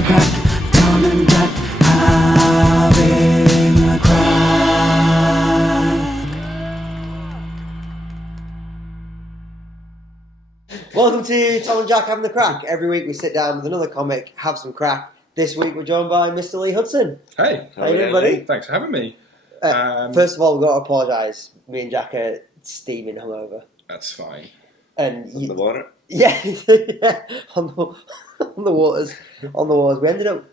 the crack. Tom and Jack having a crack. Welcome to Tom and Jack having the crack. Every week we sit down with another comic, have some crack. This week we're joined by Mr. Lee Hudson. Hey, how are you doing, buddy? Thanks for having me. First of all, we've got to apologise. Me and Jack are steaming hungover. That's fine. And the water? Yeah, yeah, on the waters. We ended up.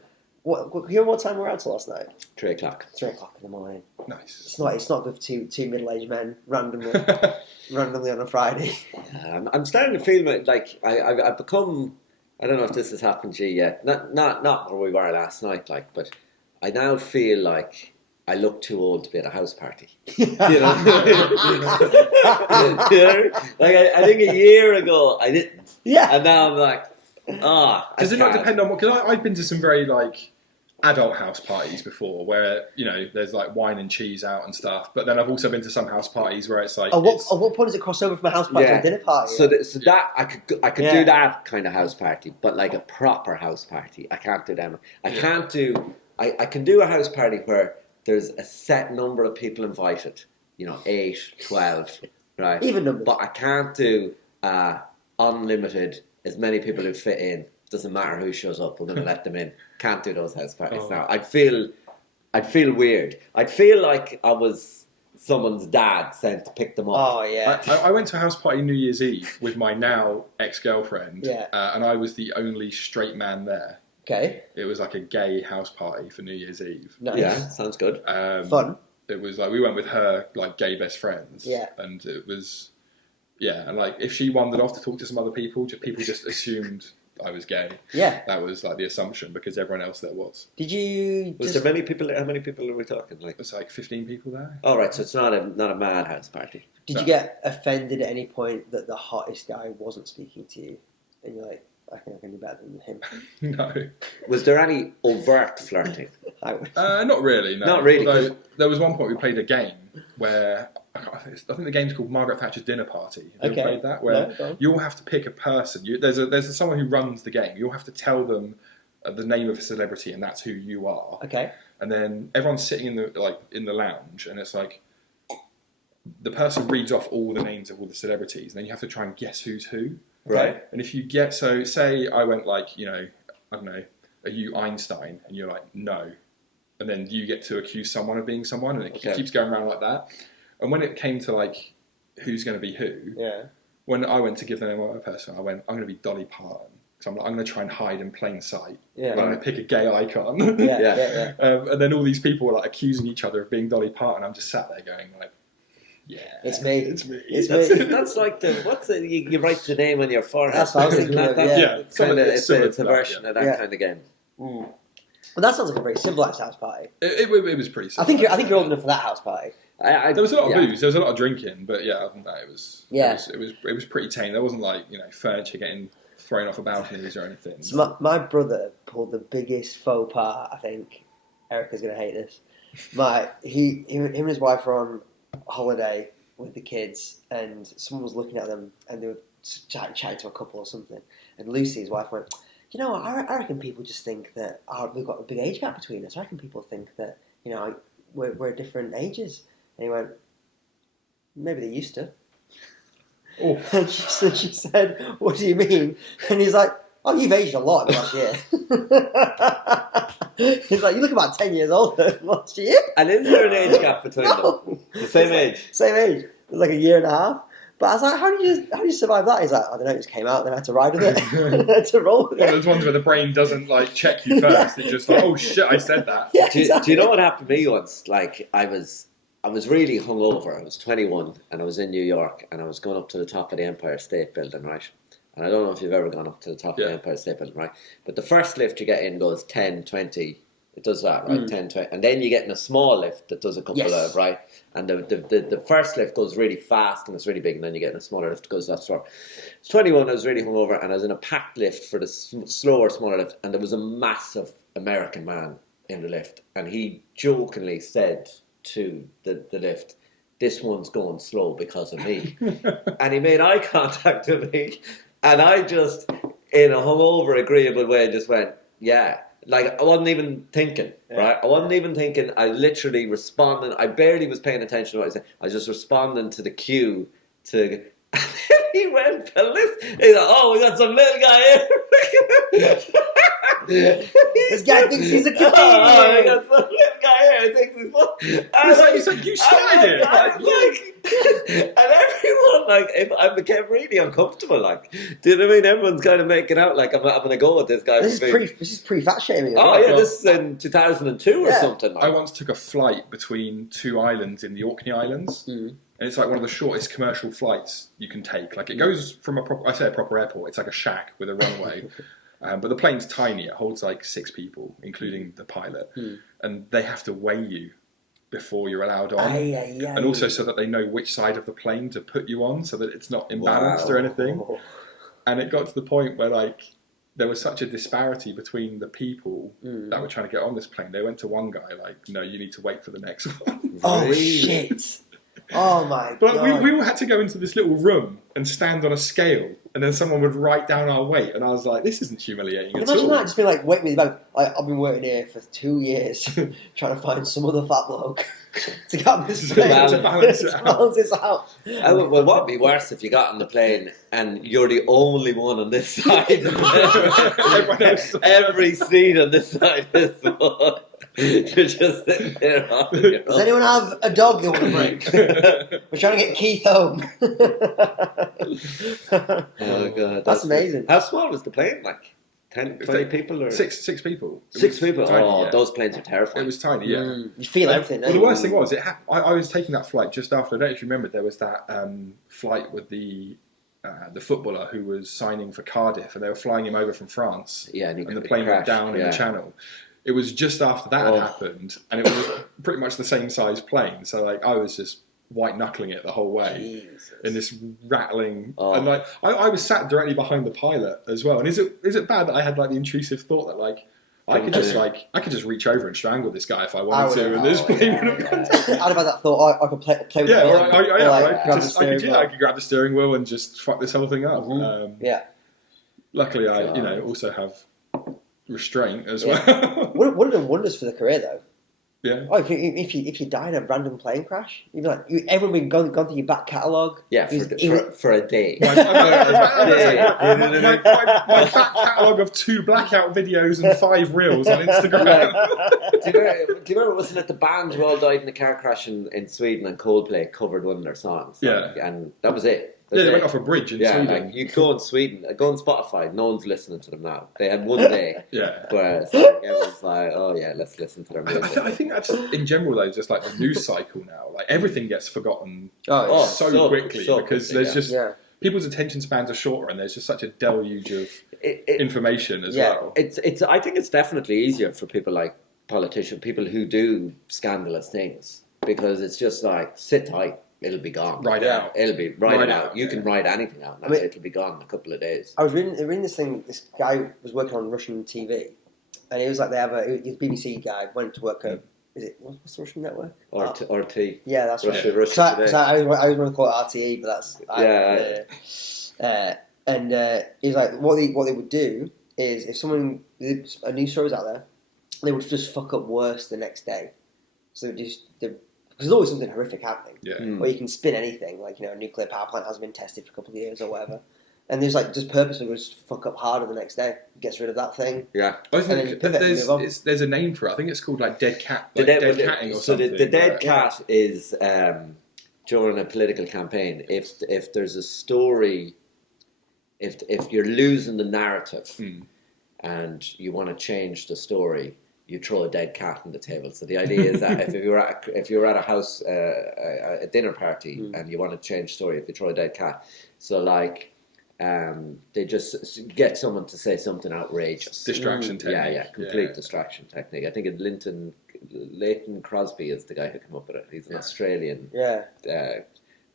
What time we were out till last night? 3 o'clock. 3 o'clock in the morning. Nice. It's not good for two middle-aged men randomly on a Friday. I'm starting to feel like I've become. I don't know if this has happened to you yet. Not where we were last night, but I now feel like I look too old to be at a house party. You know? Like I think a year ago I didn't. Yeah. And now I'm like, Does it not depend on what? Because I've been to some very adult house parties before, where there's wine and cheese out and stuff. But then I've also been to some house parties where it's like. At what point does it cross over from a house party to a dinner party? So that I could do that kind of house party, but like a proper house party, I can't do them. I can't do. I can do a house party where there's a set number of people invited. 8, 12, right? Even numbers. But I can't do unlimited. As many people who fit in. Doesn't matter who shows up. We're going to let them in. Can't do those house parties now. I'd feel weird. I'd feel like I was someone's dad sent to pick them up. Oh yeah. I went to a house party New Year's Eve with my now ex-girlfriend. Yeah. And I was the only straight man there. Okay. It was like a gay house party for New Year's Eve. Nice. Yeah, sounds good. Fun. It was we went with her gay best friends. Yeah. And it was. Yeah, and if she wandered off to talk to some other people just assumed I was gay. Yeah. That was the assumption because everyone else there was. Did you? Was there many people? How many people are we talking? It was 15 people there. Oh right, so it's not a mad house party. Did you get offended at any point that the hottest guy wasn't speaking to you, and you're like, I think I can do better than him? No. Was there any overt flirting? Not really. No. Not really. Although there was one point we played a game where. I think the game's called Margaret Thatcher's Dinner Party. Have you ever played that? Where you all have to pick a person. There's someone who runs the game. You all have to tell them the name of a celebrity, and that's who you are. Okay. And then everyone's sitting in the lounge, and it's the person reads off all the names of all the celebrities, and then you have to try and guess who's who. Right. And if you get say I went I don't know, are you Einstein? And you're like, no. And then you get to accuse someone of being someone, and it keeps going around like that. And when it came to who's going to be who, when I went to give the name of a person, I went, I'm going to be Dolly Parton. So I'm going to try and hide in plain sight. Yeah, I'm going to pick a gay icon. And then all these people were accusing each other of being Dolly Parton. I'm just sat there going yeah, it's me. That's like you write the name on your forehead. That's what I was thinking. It's a version of that kind of game. Mm. Well, that sounds like a very civilised house party. It was pretty civilised. I think you're old enough for that house party. There was a lot of booze. There was a lot of drinking, but other than that, it was pretty tame. There wasn't furniture getting thrown off of balconies or anything. So my brother pulled the biggest faux pas. I think Erica's going to hate this. Him and his wife were on holiday with the kids, and someone was looking at them, and they were chatting to a couple or something. And Lucy, his wife, went, I reckon people just think that we've got a big age gap between us. I reckon people think that we're different ages. And he went, maybe they used to. Oh. And she said, what do you mean? And he's like, oh, you've aged a lot in the last year. He's like, you look about 10 years older than last year. And is there an age gap between them? The same age? Same age. It was a year and a half. But I was like, how do you survive that? He's like, I don't know, it just came out, then I had to ride with it. I had to roll with it. One of those ones where the brain doesn't check you first. It's just oh shit, I said that. Yeah, do you know what happened to me once? I was really hungover. I was 21 and I was in New York and I was going up to the top of the Empire State Building, right? And I don't know if you've ever gone up to the top of the Empire State Building, right? But the first lift you get in goes 10, 20. It does that, right? 10, 20. And then you get in a small lift that does a couple of, right? And the first lift goes really fast and it's really big, and then you get in a smaller lift that goes that slow. It's 21, I was really hungover, and I was in a packed lift for the slower, smaller lift, and there was a massive American man in the lift, and he jokingly said to the lift, this one's going slow because of me. And he made eye contact with me, and I just, in a hungover, agreeable way, just went, yeah. like I wasn't even thinking, right? I wasn't even thinking. I literally responded. I barely was paying attention to what I said. I was just responding to the cue to. And then he went ballistic. He's like, "Oh, we got some little guy here." This guy thinks he's a king. Oh, we got some little guy here. He thinks he's fun. He's like, you started it. And everyone, like, I became really uncomfortable. Like, do you know what I mean? Everyone's kind of making out like I'm going to go with this guy. This is pre fat shaming. Oh yeah, this is in 2002 or something. Like. I once took a flight between 2 islands in the Orkney Islands. And it's like one of the shortest commercial flights you can take. Like, it goes from a proper airport. It's like a shack with a runway. But the plane's tiny. It holds like 6 people, including the pilot. And they have to weigh you before you're allowed on. And also so that they know which side of the plane to put you on so that it's not imbalanced or anything. And it got to the point where, like, there was such a disparity between the people that were trying to get on this plane. They went to one guy, like, no, you need to wait for the next one. Oh, shit. Oh my but god! We all had to go into this little room and stand on a scale, and then someone would write down our weight, and I was like, "This isn't humiliating at all." Imagine that, just being like, "Wait me back." I've been working here for 2 years, trying to find some other fat bloke to get this plane, to balance it out. this out. Well, what would be worse if you got on the plane and you're the only one on this side? Every seat on this side is full. You're just sitting there. Does anyone have a dog they want to bring? We're trying to get Keith home. Oh god, that's amazing. How small was the plane? Like 10, 20 people or six people? 6 people. Tiny, those planes are terrifying. It was tiny. Yeah, You feel everything. Well, the worst thing was I was taking that flight just after. I don't know if you remember. There was that flight with the footballer who was signing for Cardiff, and they were flying him over from France. Yeah, and the plane went down in the channel. It was just after that had happened, and it was pretty much the same size plane. So, like, I was just white knuckling it the whole way in this rattling. And like, I was sat directly behind the pilot as well. And is it bad that I had like the intrusive thought that like I could just reach over and strangle this guy if I wanted to, and this plane would have gone down. I'd have had that thought. I could play with the I could grab the steering wheel and just fuck this whole thing up. Luckily, I also have restraint as well. Would have done wonders for the career though. Yeah. Oh, if you die in a random plane crash, you'd be like, everyone would gone through your back catalogue. Yeah, for a day. My back catalogue of 2 blackout videos and 5 reels on Instagram. Do you remember, wasn't it the band who all died in a car crash in Sweden, and Coldplay covered one of their songs? Yeah. And that was it. They went off a bridge in Sweden. Like, you go in Sweden, go on Spotify, no one's listening to them now. They had one day where everyone's like, oh yeah, let's listen to their music. I think that's, in general though, just like the news cycle now. Like, everything gets forgotten so quickly because there's just... People's attention spans are shorter, and there's just such a deluge of information as well. I think it's definitely easier for people like politicians, people who do scandalous things, because it's just like, sit tight. It'll be gone. Write it out. It'll be write it out. You can write anything out now. It'll be gone in a couple of days. I was reading this thing. This guy was working on Russian TV, and he was like, he's a BBC guy. Went to work at what's the Russian network? RT. Yeah, that's Russia right. Today. So I was going to call it RTE, but that's and he's like, what they would do is if a news story was out there, they would just fuck up worse the next day. So because there's always something horrific happening. Yeah. Or you can spin anything, like, a nuclear power plant hasn't been tested for a couple of years or whatever. And there's like just purposely just fuck up harder the next day. Gets rid of that thing. Yeah. I think there's a name for it. I think it's called like dead cat. Like dead catting or something. So the dead cat is during a political campaign. If there's a story, if you're losing the narrative and you want to change the story, you throw a dead cat on the table. So the idea is that if you're at a house, a dinner party, and you want to change story, if you throw a dead cat, so like they just get someone to say something outrageous. Distraction technique. Complete distraction technique. I think Leighton Crosby is the guy who came up with it. He's an Australian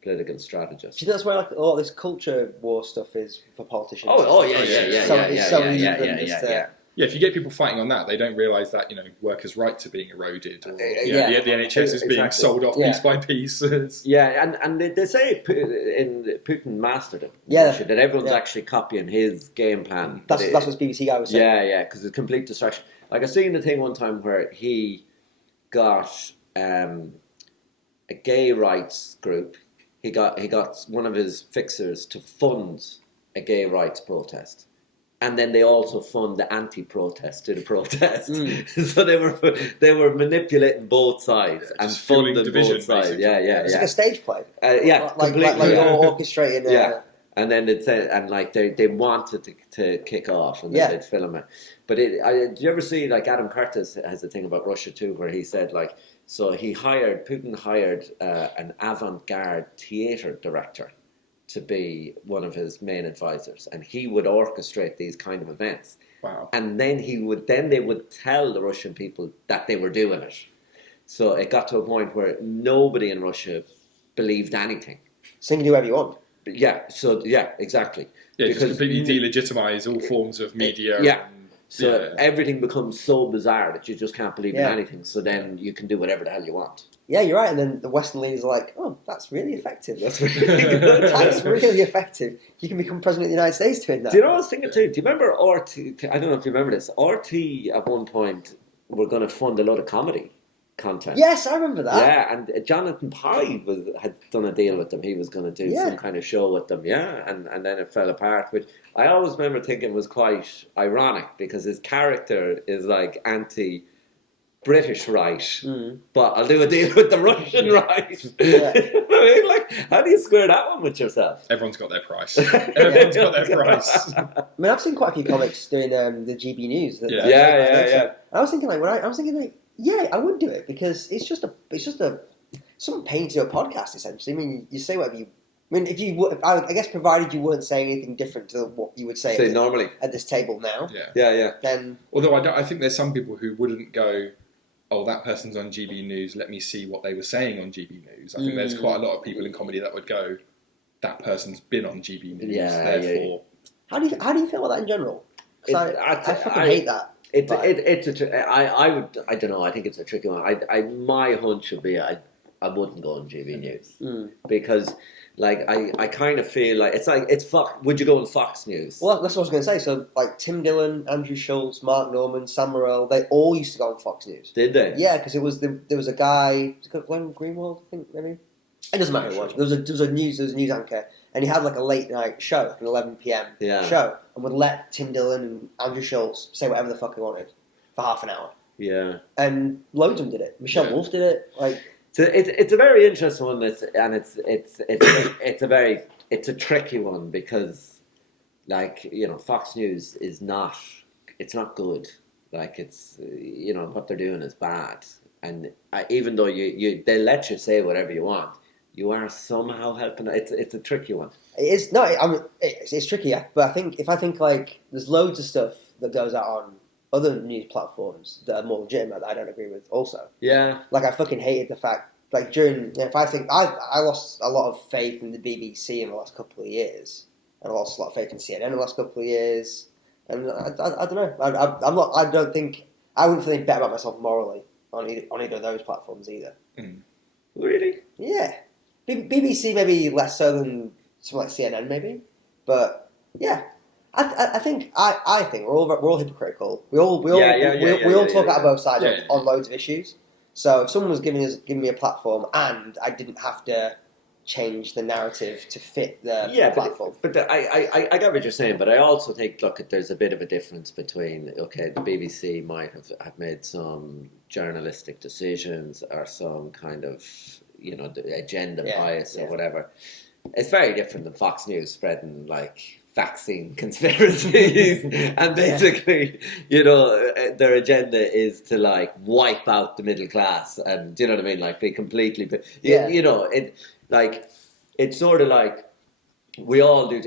political strategist. Do you think that's where like a lot of this culture war stuff is for politicians? Oh yeah. Yeah, if you get people fighting on that, they don't realise that, workers' rights are being eroded. Or, Yeah. the NHS is being sold off piece by piece. Yeah, and they say Putin mastered it. Yeah. That everyone's actually copying his game plan. That's what this BBC guy was saying. Yeah, because it's complete distraction. Like I seen the thing one time where he got a gay rights group. He got one of his fixers to fund a gay rights protest. And then they also fund the anti-protest to the protest. So they were manipulating both sides and funding both sides. Basically. It's like a stage play. Like you're orchestrating. And then they wanted to kick off, and then they'd film it. But do you ever see like Adam Curtis has a thing about Russia too, where he said like, so Putin hired an avant-garde theatre director to be one of his main advisors, and he would orchestrate these kind of events. Wow! And then they would tell the Russian people that they were doing it. So it got to a point where nobody in Russia believed anything. So you can do whatever you want. Yeah. So exactly. Yeah, because just completely delegitimize all forms of media. Yeah. So everything becomes so bizarre that you just can't believe in anything. So then you can do whatever the hell you want. Yeah, you're right. And then the Western leaders are like, "Oh, that's really effective. That's really good. That's really effective. You can become president of the United States doing that." Do you know what I was thinking too? Do you remember RT? I don't know if you remember this. RT at one point were going to fund a lot of comedy content. Yes, I remember that. Yeah, and Jonathan Pye had done a deal with them. He was going to do some kind of show with them. Yeah, and then it fell apart. Which I always remember thinking was quite ironic because his character is like anti-British right, but I'll do a deal with the Russian right. Yeah. I mean, like, how do you square that one with yourself? Everyone's got their price. Everyone's got their price. I mean, I've seen quite a few comics doing the GB News. Yeah. I was thinking I would do it because it's just someone paying to do a podcast essentially. I mean, you say whatever you. I mean, if you would, I guess, provided you weren't saying anything different to what you would say normally at this table now. Yeah. Then, although I think there's some people who wouldn't go, "Oh, that person's on GB News. Let me see what they were saying on GB News." I think there's quite a lot of people in comedy that would go, "That person's been on GB News." Therefore, how do you feel about that in general? Because I fucking hate that. I don't know. I think it's a tricky one. My hunch would be I wouldn't go on GB News because, like, I kind of feel like it's Fox. Would you go on Fox News? Well, that's what I was going to say. So, like, Tim Dillon, Andrew Schultz, Mark Norman, Sam Morril, they all used to go on Fox News. Did they? Yeah, because there was a guy, Glenn Greenwald, I think maybe. It doesn't matter who it was. There was a news anchor, and he had like a late night show, like an 11 p.m. show, and would let Tim Dillon and Andrew Schultz say whatever the fuck they wanted for half an hour. Yeah. And loads of them did it. Michelle Wolf did it. Like, so it's a very interesting one. It's a tricky one because, like, Fox News is not good. Like, it's what they're doing is bad, and even though they let you say whatever you want. You are somehow helping. It's a tricky one. It is it's tricky, but I think like there's loads of stuff that goes out on other news platforms that are more legitimate that I don't agree with. Also, like I fucking hated the fact like during if I think I lost a lot of faith in the BBC in the last couple of years, and I lost a lot of faith in CNN in the last couple of years, and I don't know. I'm not. I don't think I wouldn't feel any better about myself morally on either of those platforms either. Really? Yeah. BBC maybe less so than something like CNN maybe, but yeah, I think we're all hypocritical. We all talk out of both sides on loads of issues. So if someone was giving me a platform and I didn't have to change the narrative to fit the platform, but I get what you're saying. But I also think there's a bit of a difference between the BBC might have made some journalistic decisions or some kind of agenda bias or whatever. It's very different than Fox News spreading like vaccine conspiracies and basically, their agenda is to like wipe out the middle class and do you know what I mean? Like be completely, it's sort of like we all do.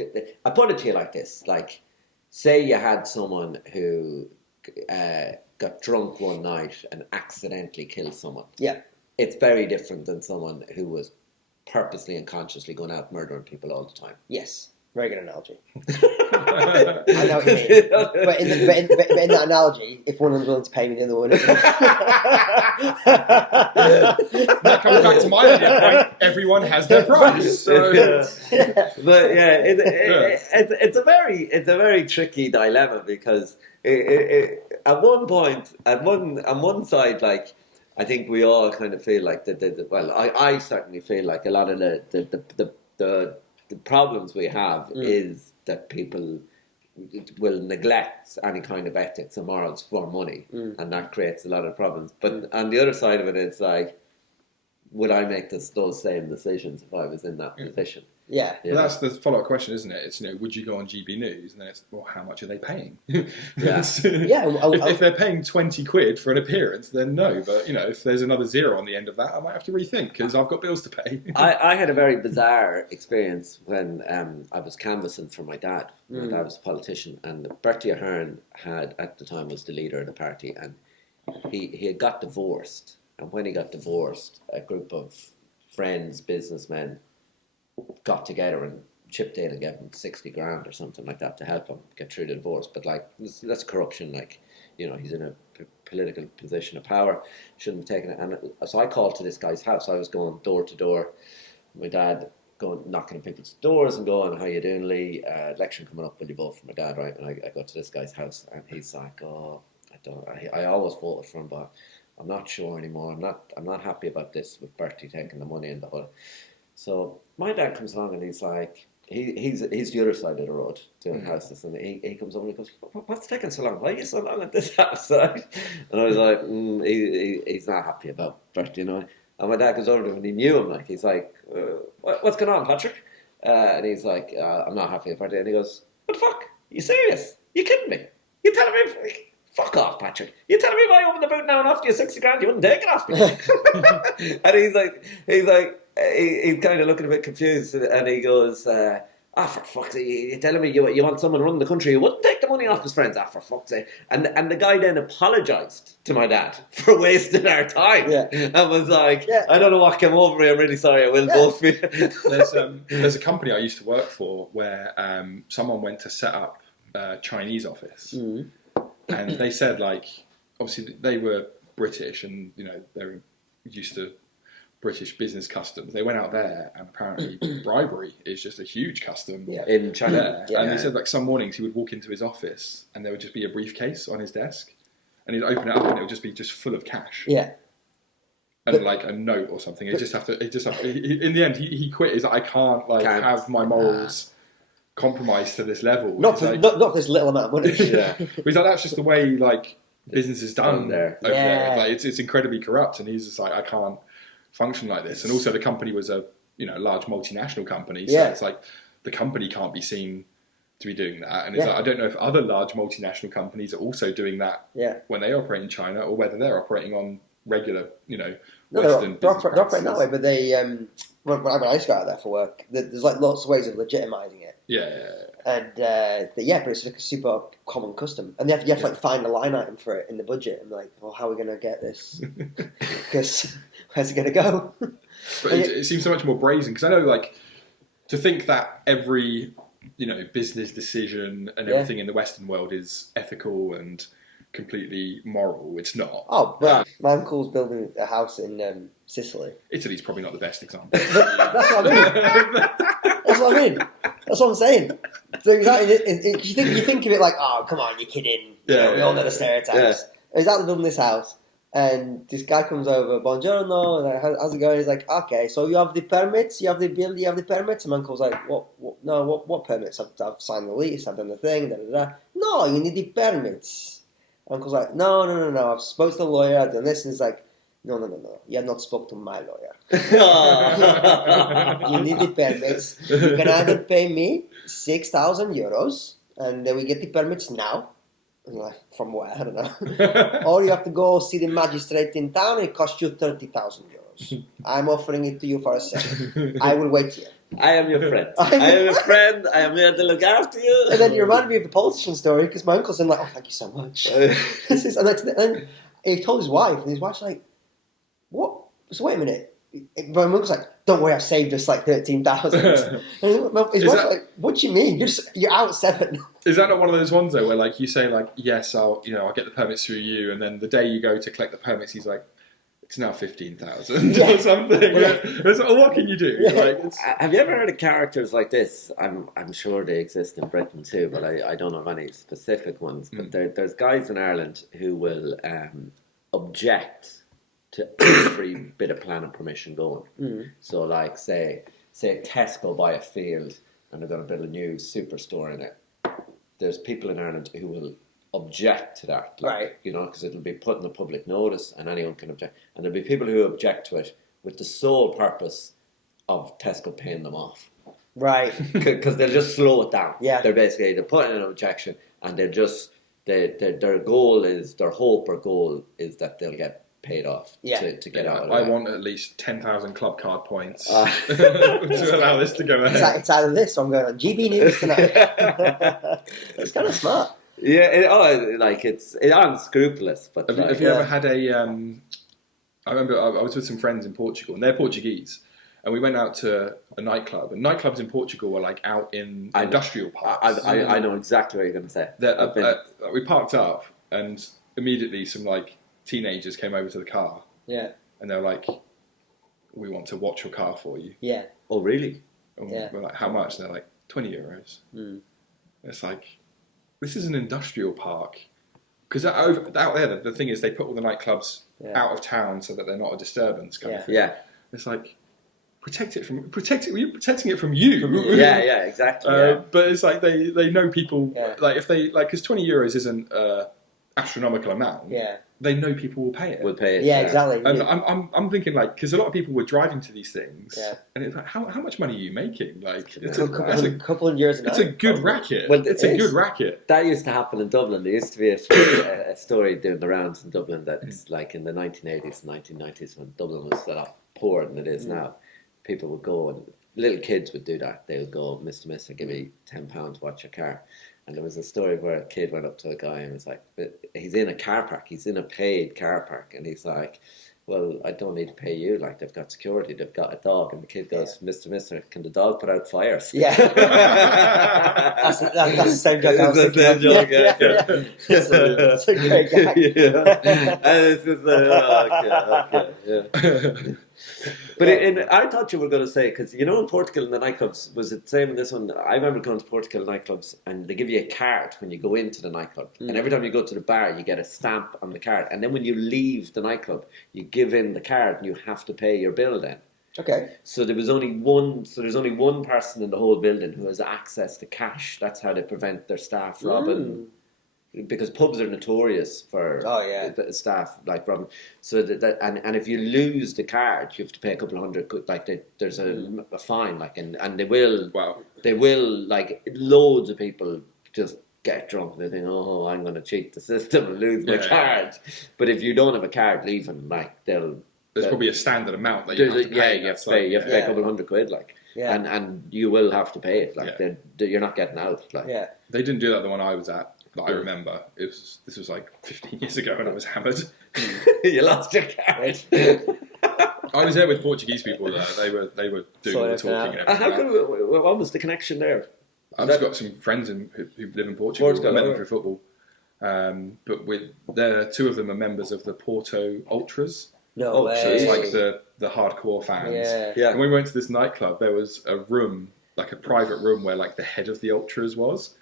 I put it to you like this: like, say you had someone who got drunk one night and accidentally killed someone. Yeah. It's very different than someone who was purposely and consciously going out murdering people all the time. Yes. Very good analogy. I know what you mean. But in that analogy, if one of them's willing to pay me, the other one isn't. That comes back to my earlier point. Everyone has their price. So. But it's a very tricky dilemma because at one point, on one side, like I think we all kind of feel like I certainly feel like a lot of the problems we have is that people will neglect any kind of ethics and morals for money, and that creates a lot of problems. But on the other side of it, it's like, would I make those same decisions if I was in that position? Yeah. Well, that's the follow-up question, isn't it? It's, would you go on GB News? And then it's, well, how much are they paying? Yeah. If they're paying 20 quid for an appearance, then no. But, if there's another zero on the end of that, I might have to rethink because I've got bills to pay. I had a very bizarre experience when I was canvassing for my dad. My dad was a politician, and Bertie Ahern at the time, was the leader of the party, and he had got divorced. And when he got divorced, a group of friends, businessmen, got together and chipped in and gave him 60 grand or something like that to help him get through the divorce. But that's corruption. He's in a political position of power, shouldn't have taken it. And so I called to this guy's house. I was going door to door. My dad going knocking on people's doors and going, "How you doing, Lee? Election coming up, will you vote for my dad?" Right? And I go to this guy's house, and he's like, "Oh, I always voted for him, but I'm not sure anymore. I'm not happy about this with Bertie taking the money and the whole." So my dad comes along and he's like, he's the other side of the road doing houses, and he comes over and he goes, "What's taking so long? Why are you so long at this house?" And I was like, he's not happy about Bertie, And my dad goes over to him and he knew him, he's like, "What's going on, Patrick?" And he's like, "I'm not happy about Bertie." And he goes, "What the fuck? You serious? You kidding me? You telling me? Fuck off, Patrick. You telling me if I opened the boot now and offered you 60 grand, you wouldn't take it off me?" And he's kind of looking a bit confused, and he goes, for fuck's sake, you're telling me you want someone running the country who wouldn't take the money off his friends? For fuck's sake. And the guy then apologised to my dad for wasting our time. Yeah. And was like, "I don't know what came over me, I'm really sorry, I will vote for you." There's a company I used to work for where someone went to set up a Chinese office. And they said, obviously they were British and, they were used to British business customs. They went out there and apparently bribery is just a huge custom in China. Yeah. And they said, some mornings he would walk into his office and there would just be a briefcase on his desk and he'd open it up and it would just be full of cash. Yeah. And a note or something. In the end, he quit. He's like, I can't have my morals compromised to this level. Not this little amount of money. Yeah. He's like, that's just the way business is done there. Over there. It's incredibly corrupt, and he's just like, I can't function like this. And also, the company was a large multinational company, so it's like the company can't be seen to be doing that. And it's I don't know if other large multinational companies are also doing that when they operate in China, or whether they're operating on regular, Western. They're operating that way, but they when I used to go out there for work, there's lots of ways of legitimising it. Yeah. And but it's a super common custom, and you have to find a line item for it in the budget, and well, how are we going to get this? Because where's it going to go? But it seems so much more brazen, because I know to think that every business decision and everything in the Western world is ethical and completely moral. It's not. Oh, but my uncle's building a house in Sicily. Italy's probably not the best example. That's what I mean. That's what I'm saying. So you think of it oh, come on, you're kidding. We all know the stereotypes. Yeah. He's out building this house, and this guy comes over, "Buongiorno, and how's it going?" He's like, "Okay, so you have the permits, you have the build, you have the permits." And my uncle's like, what permits? I've signed the lease, I've done the thing, No, you need the permits. Uncle's like, no, I've spoken to the lawyer, I've done this, and he's like, no, you have not spoken to my lawyer. You need the permits. You can either pay me 6,000 euros, and then we get the permits now. I'm like, from where? I don't know. Or you have to go see the magistrate in town, and it costs you 30,000 euros. I'm offering it to you for a second. I will wait here. I am your friend. I am your friend. I am here to look after you. And then you remind me of the politician story, because my uncle's in oh, thank you so much. And he told his wife, and his wife's like, what? So wait a minute. my mum was like, "Don't worry, I've saved us like 13,000." His wife's like, "What do you mean? You're out 7." Is that not one of those ones though, where like you say like, "Yes, I'll get the permits through you," and then the day you go to collect the permits, he's like, "It's now 15,000 or something." It's like, what can you do? Yeah. Like, Have you ever heard of characters like this? I'm sure they exist in Britain too, but I don't know of any specific ones. But there's guys in Ireland who will object to every bit of planning permission going. So like say Tesco buy a field and they're going to build a new superstore in it. There's people in Ireland who will object to that, like, right? You know, because it'll be put in the public notice and anyone can object. And there'll be people who object to it with the sole purpose of Tesco paying them off. Right. Because they'll just slow it down. Yeah. They're putting in an objection and they're just, their goal is, their hope or goal is that they'll get paid off to get out of it. I want at least 10,000 club card points to allow this to go ahead. It's either this or I'm going on GB News tonight. It's kind of smart. Yeah, it's unscrupulous. But Have you ever had a? I remember I was with some friends in Portugal, and they're Portuguese, and we went out to a nightclub. And nightclubs in Portugal were like out in industrial parks. I know exactly what you're going to say. We parked up, and immediately some like teenagers came over to the car. Yeah. And they were like, "We want to watch your car for you." Yeah. Oh, really? And we're like, "How much?" And they're like, €20. It's like, this is an industrial park. Because out there, the thing is, they put all the nightclubs out of town so that they're not a disturbance kind of thing. Yeah. It's like, you're protecting it from you. Yeah, exactly. But it's like they know people, like if they, like, because €20 isn't astronomical amount. Yeah. They know people will pay it. Yeah, exactly. And I'm thinking like, because a lot of people were driving to these things, and it's like, how much money are you making? Like, it's a couple of years ago. It's a good racket. Well, it's a good racket. That used to happen in Dublin. There used to be a story doing the rounds in Dublin that it's like in the 1980s, 1990s when Dublin was a lot poorer than it is now. People would go and little kids would do that. They would go, Mister, give me £10 to watch your car. And there was a story where a kid went up to a guy and was like, he's in a car park, he's in a paid car park, and he's like, well, I don't need to pay you, like, they've got security, they've got a dog. And the kid goes, Mister, can the dog put out fires? Yeah. that's the same joke I was thinking. That's the same joke, yeah. It's a great guy. And it's just like, okay. But I thought you were going to say, because in Portugal in the nightclubs, was it the same in this one? I remember going to Portugal nightclubs and they give you a card when you go into the nightclub. And every time you go to the bar, you get a stamp on the card. And then when you leave the nightclub, you give in the card and you have to pay your bill then. Okay. So there's only one person in the whole building who has access to cash. That's how they prevent their staff robbing. Because pubs are notorious for staff like robbing. So and if you lose the card, you have to pay a couple of hundred. Like there's a fine. Like and they will. Wow. They will, like, loads of people just get drunk and they think, oh, I'm going to cheat the system and lose my card. But if you don't have a card leaving, like there's probably a standard amount that you have to pay. You have to pay a couple of £100, like. Yeah. And you will have to pay it. Like you're not getting out. Like. Yeah. They didn't do that the one I was at. That I remember. This was like 15 years ago when I was hammered. You lost your card. I was there with Portuguese people though. They were doing all the talking and everything. What was the connection there? I've just got some friends who live in Portugal. I met them through football. But two of them are members of the Porto Ultras. No way. So it's like the hardcore fans. Yeah. And when we went to this nightclub, there was a room, like a private room, where like the head of the Ultras was.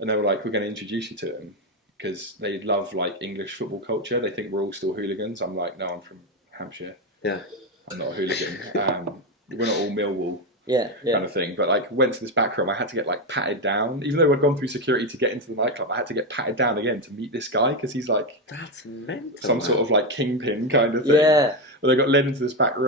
And they were like, we're going to introduce you to him because they love like English football culture. They think we're all still hooligans. I'm like, no, I'm from Hampshire. Yeah. I'm not a hooligan. We're not all Millwall kind of thing. But like went to this back room. I had to get like patted down. Even though I'd gone through security to get into the nightclub, I had to get patted down again to meet this guy because he's like that's mental, some sort of like kingpin kind of thing. Yeah. But they got led into this back room.